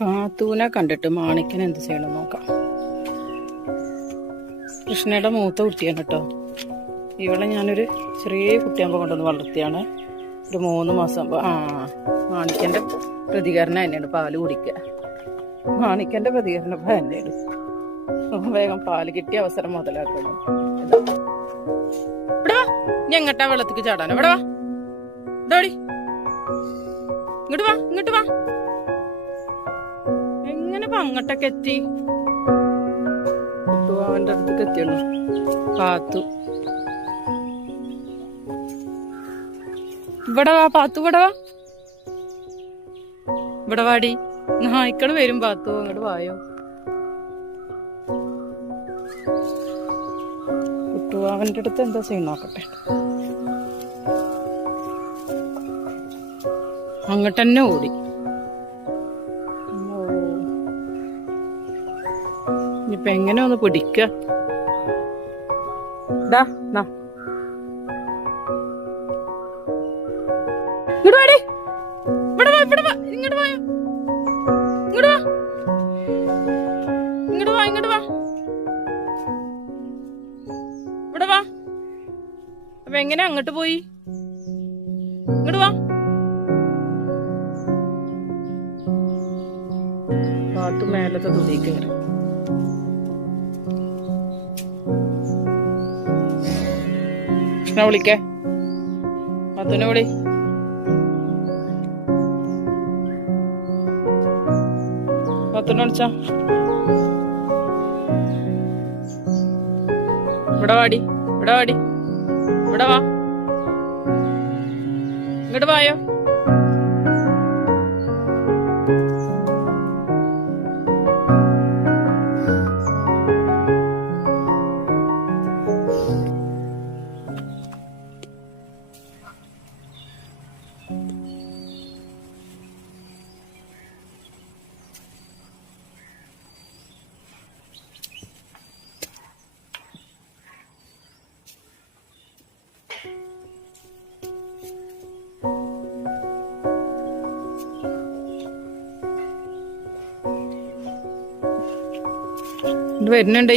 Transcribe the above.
പാത്തൂനെ കണ്ടിട്ട് മാണിക്കൻ എന്ത് ചെയ്യണം നോക്കാം. കൃഷ്ണയുടെ മൂത്ത കുട്ടിയാണ് കേട്ടോ. ഇവളെ ഞാനൊരു ചെറിയ കുട്ടിയാകുമ്പോൾ കൊണ്ടുവന്ന് വളർത്തിയാണ്. ഒരു മൂന്ന് മാസം ആ മാണിക്കന്റെ പ്രതികരണം തന്നെയാണ് പാൽ കുടിക്കുക. മാണിക്കന്റെ പ്രതികരണം തന്നെയാണ്. വേഗം പാൽ കിട്ടിയ അവസരം മുതലാക്കണം. ഞങ്ങട്ടാ വെള്ളത്തിക്ക് ചാടാനോ? ഇവിടെ വാ ഇങ്ങോട്ട് വാ ഇങ്ങോട്ട് വാ. അങ്ങോട്ടൊക്കെ എത്തി. അവന്റെ അടുത്തേക്ക് എത്തിയുള്ളൂ. പാത്തു. ഇവിടെ വാ പാത്തു ഇവിടെ വാ. ഇവിടെ വാടി. നായ്ക്കൾ വരും പാത്തു അങ്ങോട്ട് വായോ. കുട്ടുവാവന്റെ അടുത്ത് എന്താ ചെയ്യണം നോക്കട്ടെ? അങ്ങോട്ട് തന്നെ ഓടി. ഇങ്ങട് എങ്ങനെ ഒന്ന് വാ അപ്പൊ എങ്ങനെ അങ്ങോട്ട് പോയി? ഇങ്ങോട്ട് വാ. പാത്തു മേലത്തെ തുണി കയറി. കൃഷ്ണ വിളിക്കേ. പാത്തുനെ വിളി. പാത്തുനെ വിളിച്ച. ഇവിടെ വാടി ഇവിടെ വാടി ഇവിടെ വാ. ഇങ്ങോട്ട് വായോ? വരുന്നുണ്ട്